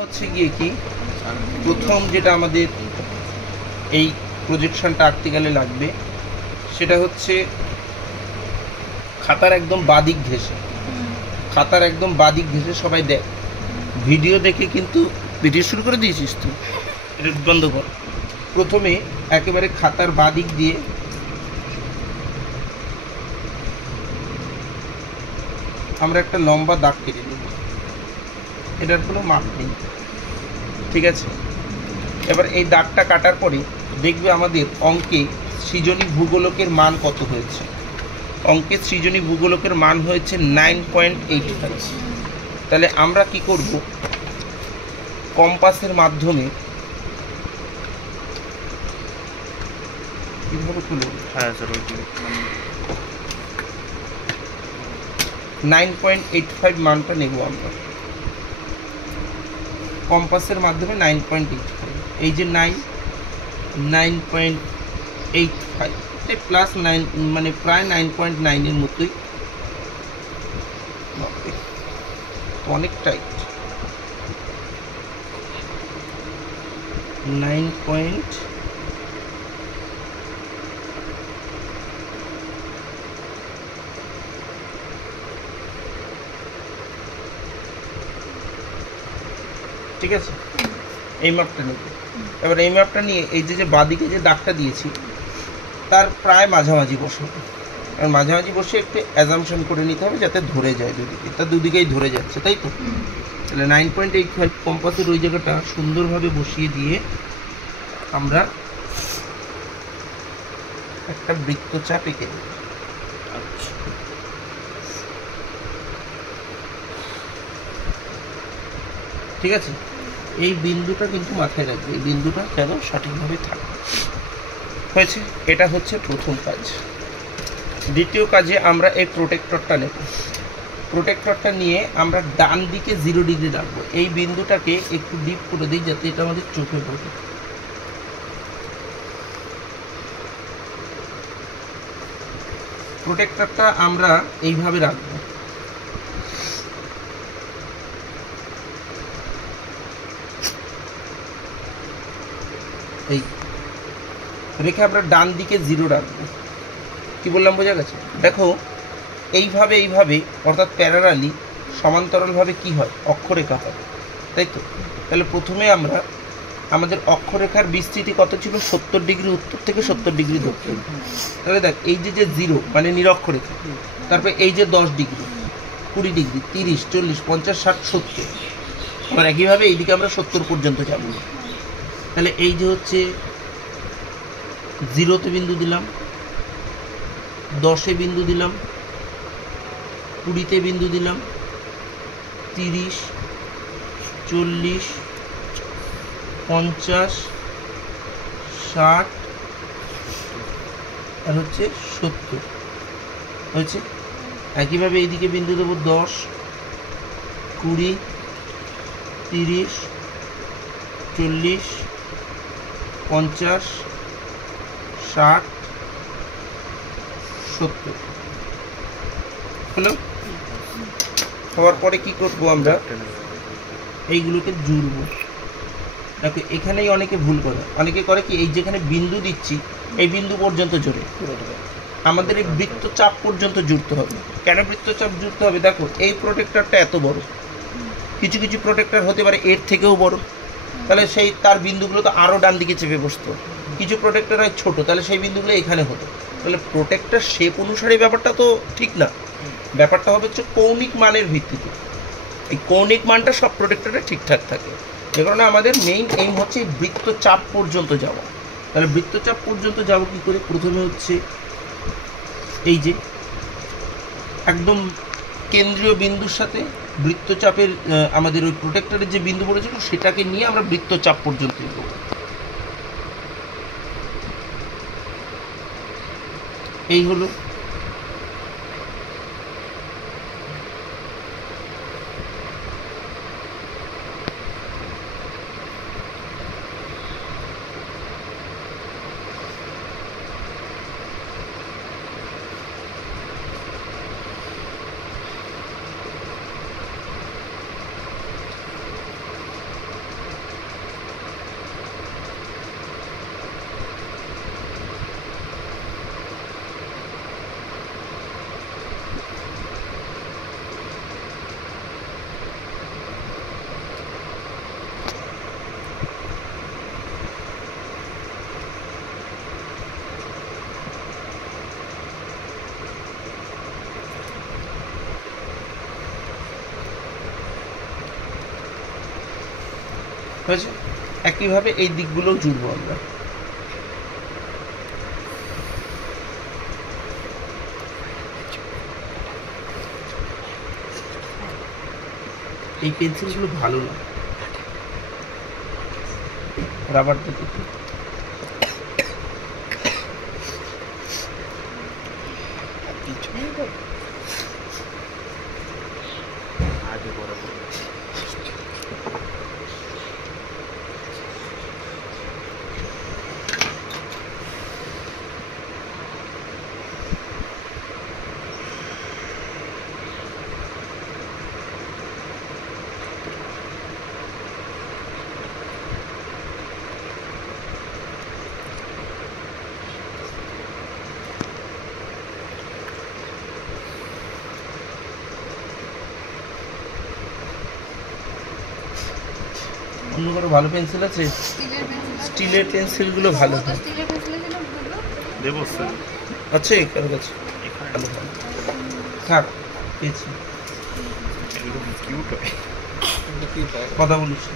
হচ্ছে গিয়ে কি প্রথম যেটা আমাদের এই প্রজেকশনটা আঁকতে গেলে লাগবে সেটা হচ্ছে খাতার একদম বাদিক ঘেঁষে সবাই দেখ ভিডিও দেখে কিন্তু ভিডিও শুরু করে দিয়েছিস তুই এটা বন্ধ কর। প্রথমে একেবারে খাতার বাদিক দিয়ে আমরা একটা লম্বা দাগ কেটে দেব, এটার কোনো মাপ নেই, ঠিক আছে। এবার এই দাগটা কাটার পরে দেখবে আমাদের অঙ্কে সৃজনী ভূগোলকের মান কত হয়েছে। অঙ্কে সৃজনী ভূগোলকের মান হয়েছে 9.85। তাহলে আমরা কি করব, কম্পাসের মাধ্যমে কিভাবে তুলব, 9.85 মানটা নেব আমরা কম্পাসের মাধ্যমে 9.85। এই যে 9.85 প্লাস 9 মানে প্রায় 9.9 এর মতোই, অনেকটাই 9. ঠিক আছে, এই মাপটা নেব। এবার এই মাপটা নিয়ে এই যে বাঁদিকে যে দাগটা দিয়েছি তার প্রায় মাঝামাঝি বসাবো। আর মাঝামাঝি বসে একটু অ্যাজাম্পশন করে নিতে হবে যাতে ধরে যায় দুদিকে, তা দুদিকেই ধরে যাচ্ছে, তাই তো। তাহলে 9.85 কম্পাসের ওই জায়গাটা সুন্দরভাবে বসিয়ে দিয়ে আমরা একটা বৃত্তচাপ এঁকে দেব। ঠিক আছে, এই বিন্দুটা কিন্তু মাথায় রাখবে, এই বিন্দুটা যেন সঠিকভাবে থাকে। হয়েছে, এটা হচ্ছে প্রথম কাজ। দ্বিতীয় কাজে আমরা এই প্রোটেক্টরটা নেব। প্রোটেক্টরটা নিয়ে আমরা ডান দিকে 0 ডিগ্রি রাখবো। এই বিন্দুটাকে একটু ডিপ করে দিই যাতে এটা আমাদের চোখে পড়ে। প্রোটেক্টরটা আমরা এইভাবে রাখবো। এই রেখে আমরা ডান দিকে 0 রাখবো। কি বললাম, বোঝা গেছে? দেখো এইভাবে অর্থাৎ প্যারালালি সমান্তরালভাবে কি হয়, অক্ষরেখা হয়, তাই তো। তাহলে প্রথমে আমরা আমাদের অক্ষরেখার বিস্তৃতি কত ছিল, 70 ডিগ্রি উত্তর থেকে 70 ডিগ্রি দক্ষিণ। তাহলে দেখ এই যে 0 মানে নিরক্ষরেখা, তারপরে এই যে 10 ডিগ্রি, 20 ডিগ্রি, 30, 40, 50, 60, 70। আবার একইভাবে এইদিকে আমরা 70 পর্যন্ত যাব। তাহলে এই যে হচ্ছে 0-তে বিন্দু দিলাম, 10-এ বিন্দু দিলাম, 20-তে বিন্দু দিলাম, 30, 40, 50, 60 আর হচ্ছে 70 হয়েছে। একইভাবে এইদিকে বিন্দু দেবো 10, 20, 30, 40, 50, 60, 70 হলো। হওয়ার পরে কি করবো, আমরা এইগুলোকে জুড়বো। দেখো এখানেই অনেকে ভুল করে, অনেকে করে কি, এই যেখানে বিন্দু দিচ্ছি এই বিন্দু পর্যন্ত জুড়ে, আমাদের এই বৃত্তচাপ পর্যন্ত জুড়তে হবে। কেন বৃত্তচাপ জুড়তে হবে, দেখো এই প্রোটেক্টরটা এত বড়, কিছু কিছু প্রোটেক্টর হতে পারে এর থেকেও বড়, তাহলে সেই তার বিন্দুগুলো তো আরও ডান দিকে চেপে বসতো। কিছু প্রোটেক্টর হয় ছোটো, তাহলে সেই বিন্দুগুলো এখানে হতো। তাহলে প্রোটেক্টর শেপ অনুসারে ব্যাপারটা তো ঠিক না, ব্যাপারটা হবে হচ্ছে কৌণিক মানের ভিত্তিতে। এই কৌণিক মানটা সব প্রোটেক্টরে ঠিকঠাক থাকে। যে কারণে আমাদের মেইন এইম হচ্ছে বৃত্তচাপ পর্যন্ত যাওয়া। তাহলে বৃত্তচাপ পর্যন্ত যাব কি করে, প্রথমে হচ্ছে এই যে একদম কেন্দ্রীয় বিন্দুর সাথে বৃত্তচাপের আমাদের ওই প্রোটেক্টরের যে বিন্দু পড়েছিল সেটাকে নিয়ে আমরা বৃত্তচাপ পর্যন্ত এগোবো। এই হলো। হয়েছে। একইভাবে এই দিকগুলোও জুড়বো আমরা। এই পেন্সিলগুলো ভালো না, রাবারটা দেখি। অন্য কোনো ভালো পেন্সিল আছে? স্টিলের পেন্সিলগুলো ভালো আছে কারো কাছে? ভালো ভালো থাক, পেয়েছি। কথা বলিস।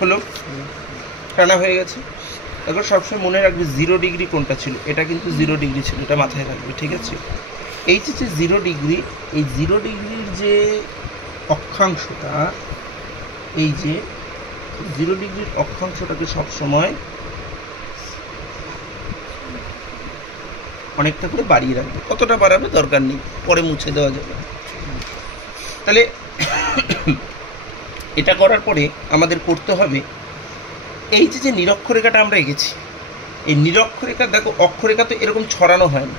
হলো, টানা হয়ে গেছে। এখন সবসময় মনে রাখবি 0 ডিগ্রি কোনটা ছিল। এটা কিন্তু 0 ডিগ্রি ছিল, এটা মাথায় রাখবি, ঠিক আছে? এই যে 0 ডিগ্রি, এই 0 ডিগ্রির যে অক্ষাংশটা, এই যে 0 ডিগ্রির অক্ষাংশটাকে সবসময় অনেকটা করে বাড়িয়ে রাখবে। কতটা বাড়াবে দরকার নেই, পরে মুছে দেওয়া যাবে। তাহলে এটা করার পরে আমাদের করতে হবে এই যে নিরক্ষরেখাটা আমরা এঁকেছি, এই নিরক্ষরেখা দেখো, অক্ষরেখা তো এরকম ছড়ানো হয় না।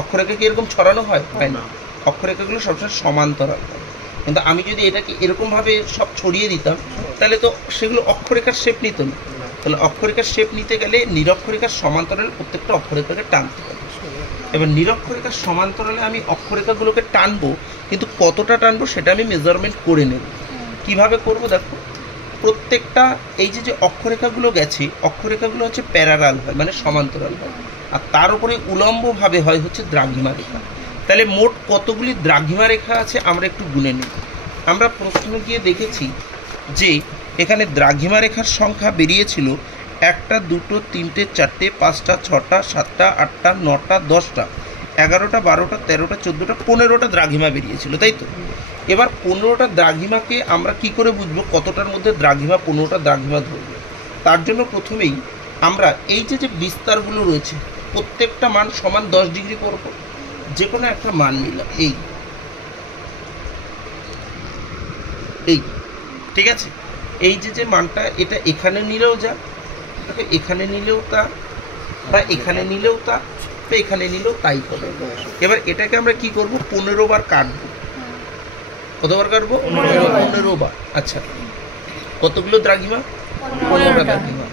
অক্ষরেখা কি এরকম ছড়ানো হয়? হয় না। অক্ষরেখাগুলো সবসময় সমান্তরাল হয়। কিন্তু আমি যদি এটাকে এরকমভাবে সব ছড়িয়ে দিতাম, তাহলে তো সেগুলো অক্ষরেখার শেপ নিত না। তাহলে অক্ষরেখার শেপ নিতে গেলে নিরক্ষরেখার সমান্তরালে প্রত্যেকটা অক্ষরেখাকে টানতে হবে। এবার নিরক্ষরেখার সমান্তরালে আমি অক্ষরেখাগুলোকে টানবো, কিন্তু কতটা টানবো সেটা আমি মেজারমেন্ট করে নেব। কিভাবে করব দেখো, প্রত্যেকটা এই যে অক্ষরেখাগুলো গেছে, অক্ষরেখাগুলো হচ্ছে প্যারালাল হয়, মানে সমান্তরাল হয়, আর তার উপরে উলম্বভাবে হয় হচ্ছে দ্রাঘিমা রেখা। তাহলে মোট কতগুলি দ্রাঘিমা রেখা আছে আমরা একটু গুনে নিই। আমরা প্রশ্ন গিয়ে দেখেছি যে এখানে দ্রাঘিমা রেখার সংখ্যা বেরিয়েছিল 1টা 2টো 3টে 4টে 5টা 6টা 7টা 8টা 9টা 10টা 11টা 12টা 13টা 14টা 15টা দ্রাঘিমা বেরিয়েছিল, তাই তো? এবার 15টা দ্রাঘিমাকে আমরা কি করে বুঝবো কতটার মধ্যে দ্রাঘিমা 15টা দ্রাঘিমা ধরবে? তার জন্য প্রথমেই আমরা এই যে বিস্তারগুলো রয়েছে প্রত্যেকটা মান সমান 10 ডিগ্রি করব। যে কোনো একটা মান নিলাম, এই ঠিক আছে? এই যে মানটা, এটা এখানে নিলেও যা, এখানে নিলেও তা, বা এখানে নিলেও তা, বা এখানে নিলেও তাই হবে। এবার এটাকে আমরা কি করব, 15 বার কাটবো। কতবার কাটবো? 15 বার। আচ্ছা, কতগুলো দ্রাঘিমা? 15টা দ্রাঘিমা।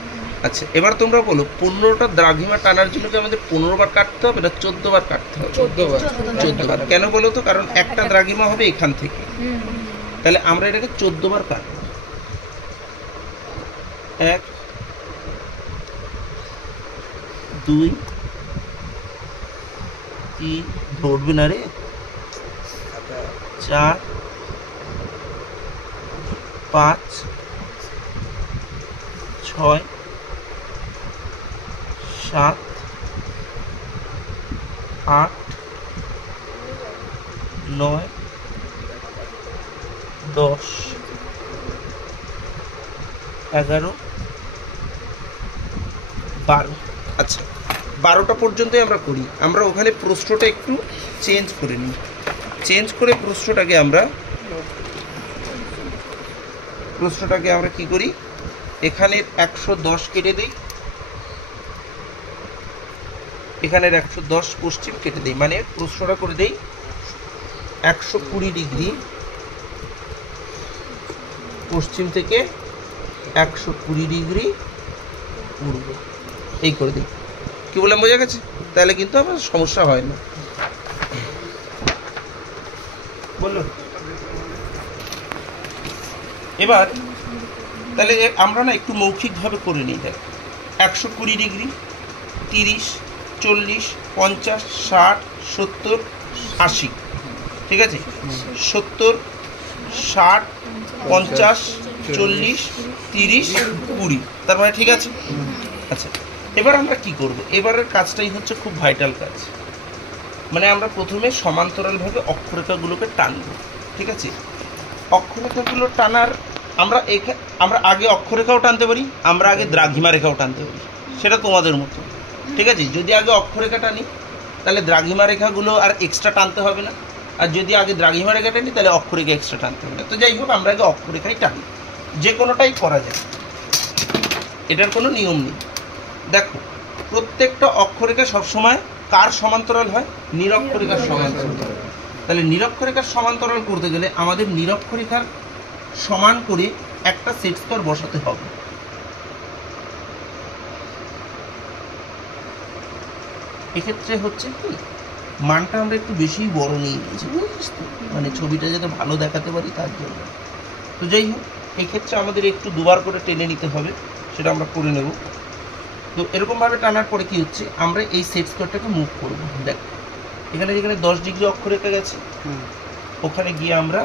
আচ্ছা, এবার তোমরা বলো 15টা দ্রাঘিমা টানার জন্য কি আমাদের 15 বার কাটতে হবে না 14 বার কাটতে হবে? 14 বার। কেন বলো তো? কারণ একটা দ্রাঘিমা হবে এখান থেকে, তাহলে আমরা এটাকে 14 বার কাটবো। 1 2 3, ধরবে না রে, 4 5 6 7 8 9 10 11 12। আচ্ছা, 12টা পর্যন্তই আমরা করি। আমরা ওখানে প্রশ্নটা একটু চেঞ্জ করে নিই। চেঞ্জ করে প্রশ্নটাকে আমরা কি করি, এখানের 110 কেটে দিই, এখানের 110 পশ্চিম কেটে দিই, মানে প্রশ্নটা করে দিই 120 ডিগ্রি পশ্চিম থেকে 120 ডিগ্রি পূর্ব, এই করে দিই। কি বললাম, বোঝা গেছে? তাহলে কিন্তু আমার সমস্যা হয় না। বললো এবার তাহলে আমরা না একটু মৌখিকভাবে করে নিই। দেখ 120 ডিগ্রি, 30, 40, 50, 60, 70, 80, ঠিক আছে? 70, 60, 50, 40, 30, 20, তার মানে ঠিক আছে? আচ্ছা, এবার আমরা কি করব? এবারের কাজটাই হচ্ছে খুব ভাইটাল কাজ। মানে আমরা প্রথমে সমান্তরালভাবে অক্ষরেখাগুলোকে টানবো, ঠিক আছে? অক্ষরেখাগুলো টানার আমরা আগে অক্ষরেখাও টানতে পারি, আমরা আগে দ্রাঘিমা রেখাও টানতে পারি, সেটা তোমাদের মতো, ঠিক আছে? যদি আগে অক্ষরেখা টানি তাহলে দ্রাঘিমা রেখাগুলো আর এক্সট্রা টানতে হবে না, আর যদি আগে দ্রাঘিমা রেখা টানি তাহলে অক্ষরেখা এক্সট্রা টানতে হবে না। তো যাই হোক, আমরা আগে অক্ষরেখাই টানি, যে কোনোটাই করা যায়, এটার কোনো নিয়ম নেই। দেখো, প্রত্যেকটা অক্ষরেখা সবসময় কার সমান্তরাল হয়? নিরক্ষরেখার সমান্তরাল। তাহলে নিরক্ষরেখার সমান্তরাল করতে গেলে আমাদের নিরক্ষরেখার সমান করে একটা সেট স্কোয়ার বসাতে হবে। এক্ষেত্রে হচ্ছে কি, মানটা আমরা একটু বেশি বড় নিয়ে নিয়েছি, বুঝছিস তো? মানে ছবিটা যাতে ভালো দেখাতে পারি তার জন্য। তো যাই হোক, এক্ষেত্রে আমাদের একটু দুবার করে টেনে নিতে হবে, সেটা আমরা করে নেব। তো এরকমভাবে টানার পরে কি হচ্ছে, আমরা এই সেট স্কোয়ারটাকে মুভ করবো। দেখ, এখানে যেখানে 10 ডিগ্রি অক্ষরেখা গেছে, ওখানে গিয়ে আমরা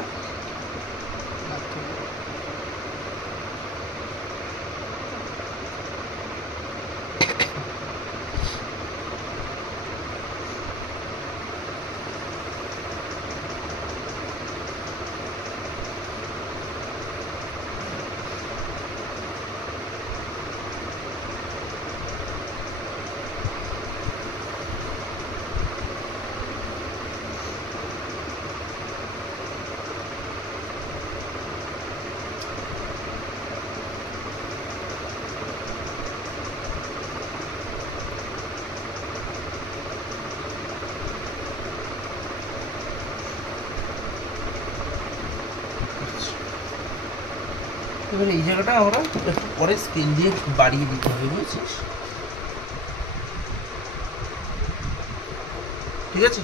এবার এই জায়গাটা আমরা একটু পরে স্কেল দিয়ে বাড়িয়ে দিতে হবে, বুঝছিস? ঠিক আছে?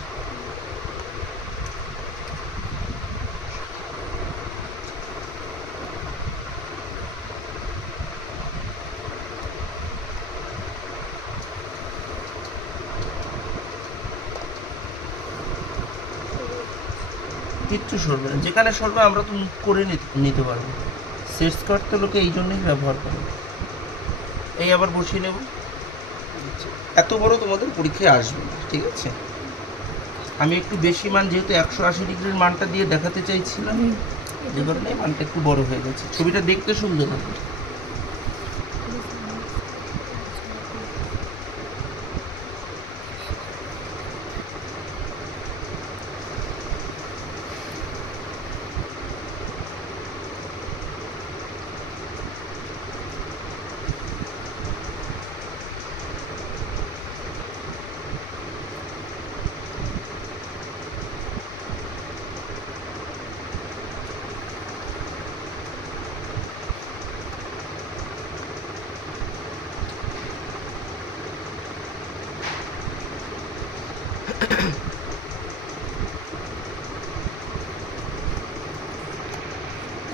কিচ্ছু সরবে না, যেখানে সরবে আমরা তো করে নিতে পারবো। সেট স্কোয়ার তো লোকে এই জন্যই ব্যবহার করে। এই আবার বসিয়ে নেব। এত বড় তোমাদের পরীক্ষায় আসবে না, ঠিক আছে? আমি একটু বেশি মান, যেহেতু 180 ডিগ্রির মানটা দিয়ে দেখাতে চাইছিলাম, যে কারণে মানটা একটু বড় হয়ে গেছে। ছবিটা দেখতে সুন্দর হবে।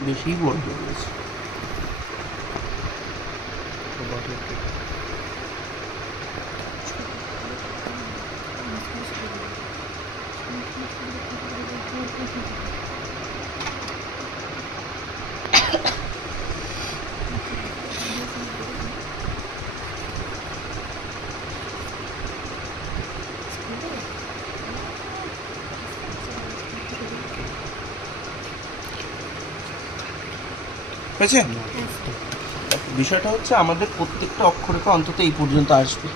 বেশি বড় হয়ে গেছে। হয়েছে? বিষয়টা হচ্ছে আমাদের প্রত্যেকটা অক্ষরেখা অন্তত এই পর্যন্ত আসবে।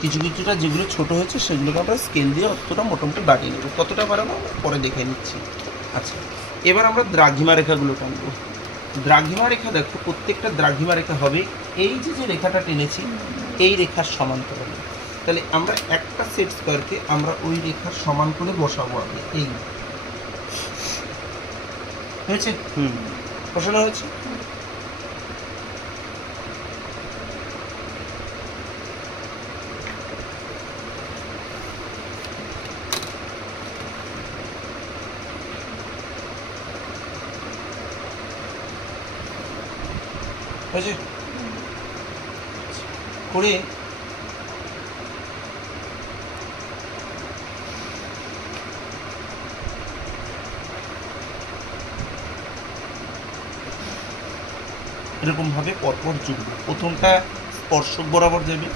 কিছু কিছুটা যেগুলো ছোট হয়েছে সেগুলোকে আমরা স্কেল দিয়ে অতটা মোটামুটি বাড়িয়ে নেব। কতটা বাড়াবো পরে দেখে নিচ্ছি। আচ্ছা, এবার আমরা দ্রাঘিমা রেখাগুলো টানবো। দ্রাঘিমা রেখা দেখো, প্রত্যেকটা দ্রাঘিমা রেখা হবে এই যে রেখাটা টেনেছি এই রেখার সমান্তরালে। তাহলে আমরা একটা সেট স্কোয়ারকে আমরা ওই রেখার সমান করে বসাবো আগে। এই হয়েছে? বসানো হয়েছে। হয়েছে করে এরকমভাবে পরপর জুড়বে। প্রথমটা স্পর্শক বরাবর যাবে,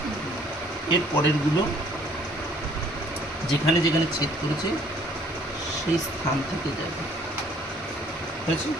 এর পরেরগুলো যেখানে যেখানে ছেদ করেছে সেই স্থান থেকে যাবে। হয়েছে?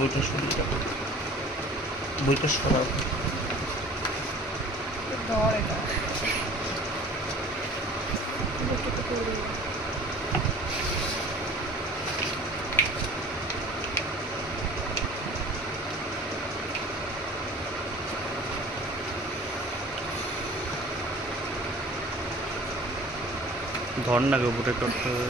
বইটা সরিয়ে রাখো, বইটা সরাও। ধর না গো বুটে করতে হবে।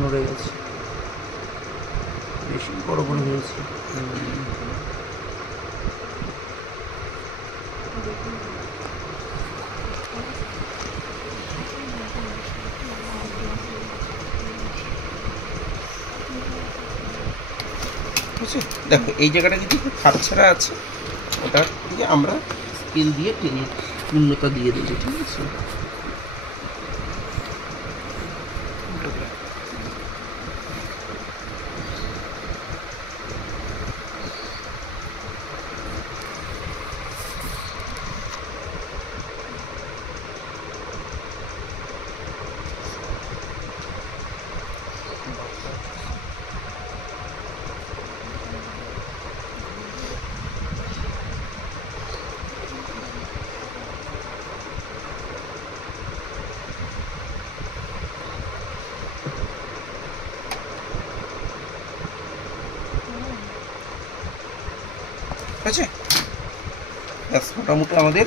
নড়ে গেছে, বেশি বড় বড় হয়েছে। দেখো এই জায়গাটা যদি খাপছাড়া আছে, ওটা দিয়ে আমরা স্কেল দিয়ে টেনে শূন্যতা দিয়ে দেবো। ঠিক আছে? আছে, ব্যাস মোটামুটি আমাদের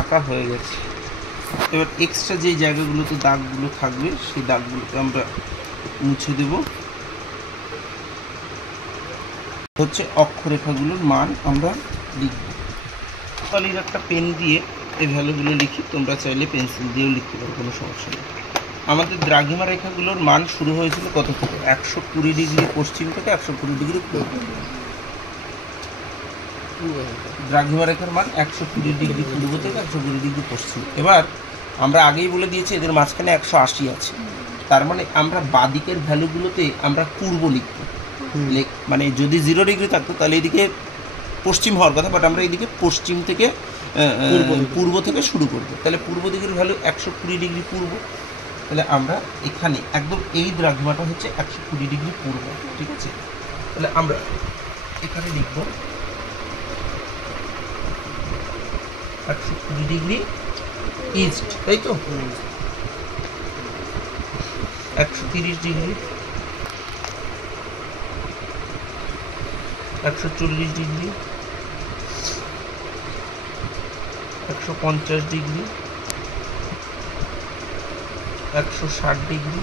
আঁকা হয়ে গেছে। এবার এক্সট্রা যেই জায়গাগুলোতে দাগগুলো থাকবে সেই দাগগুলোকে আমরা মুছে দেব। হচ্ছে অক্ষরেখাগুলোর মান আমরা লিখব। কালির একটা পেন দিয়ে এই ভ্যালুগুলো লিখি, তোমরা চাইলে পেন্সিল দিয়েও লিখতে পারো, কোনো সমস্যা নেই। আমাদের দ্রাঘিমা রেখাগুলোর মান শুরু হয়েছিল কত থেকে? 120 ডিগ্রি পশ্চিম থেকে 120 ডিগ্রি পূর্ব। দ্রাঘিমা রেখার মান 120 ডিগ্রি পূর্ব থেকে 120 ডিগ্রি পশ্চিম। এবার আমরা আগেই বলে দিয়েছি এদের মাঝখানে 180 আছে, তার মানে আমরা বাদিকের ভ্যালুগুলোতে আমরা পূর্ব লিখব। মানে যদি 0 ডিগ্রি থাকতো তাহলে এদিকে পশ্চিম হওয়ার কথা, বাট আমরা এদিকে পশ্চিম থেকে পূর্ব থেকে শুরু করব। তাহলে পূর্ব দিকের ভ্যালু 120 ডিগ্রি পূর্ব। তাহলে আমরা এখানে একদম এই দ্রাঘিমাটা হচ্ছে 120 ডিগ্রি পূর্ব। ঠিক আছে? তাহলে আমরা এখানে লিখব 120 ডিগ্রি ইস্ট, তাই তো? 130 degree, 140 degree, 150 degree, 160 degree,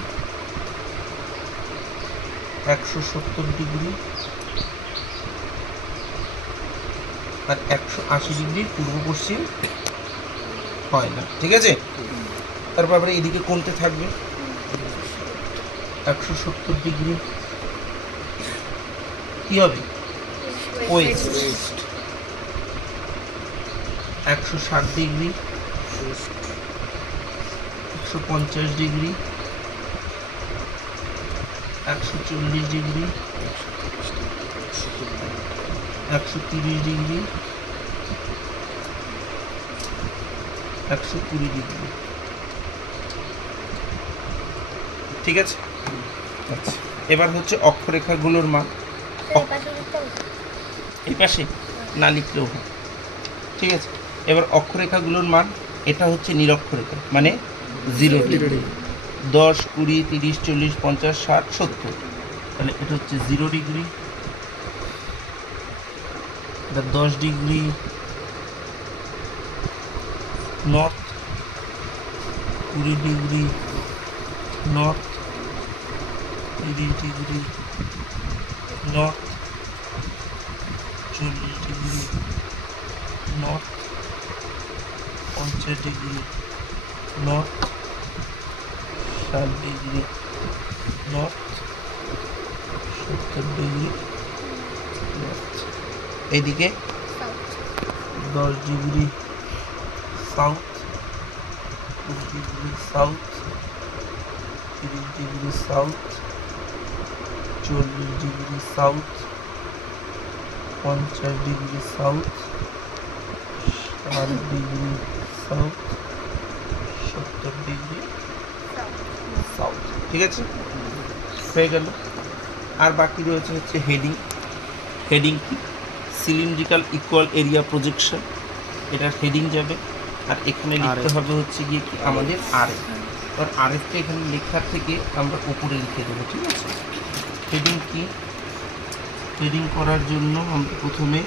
170 degree আর 180 ডিগ্রি পূর্ব পশ্চিম হয় না। ঠিক আছে? তারপর আবার এদিকে কোণতে থাকবে 170 ডিগ্রি, কি হবে West. 160 degree, 150 degree, 140 degree, 130 degree, 120 degree. ঠিক আছে। আচ্ছা, এবার হচ্ছে অক্ষরেখাগুলোর মান। এই পাশে না লিখলেও হয়, ঠিক আছে। এবার অক্ষরেখাগুলোর মান, এটা হচ্ছে নিরক্ষরেখা মানে 0 ডিগ্রি, 10, 20, 30, 40, 50, 60, 70, তাহলে এটা হচ্ছে 0 ডিগ্রি। এটা 10 degree north, 20 degree north, 30 degree north, 40 degree north, 50 degree north, 60 degree north, 70 degree north. এইদিকে 10 degree south, 20 degree south, 30 degree south, 40 degree south, 50 degree south, 60 degree south, 70 degree south. ঠিক আছে, হয়ে গেল। আর বাকি রয়েছে হচ্ছে হেডিং। হেডিং কি? সিলিন্ড্রিক্যাল ইকুয়াল এরিয়া প্রজেকশন, এটার হেডিং যাবে। আর এখানে লিখতে হবে হচ্ছে গিয়ে কি আমাদের আরএফ। আর আরএফটা এখানে লেখার থেকে আমরা উপরে লিখে দেবো, ঠিক আছে। হেডিং কি? হেডিং করার জন্য আমরা প্রথমে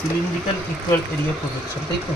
সিলিন্ড্রিক্যাল ইকুয়াল এরিয়া প্রজেকশন, তাই তো।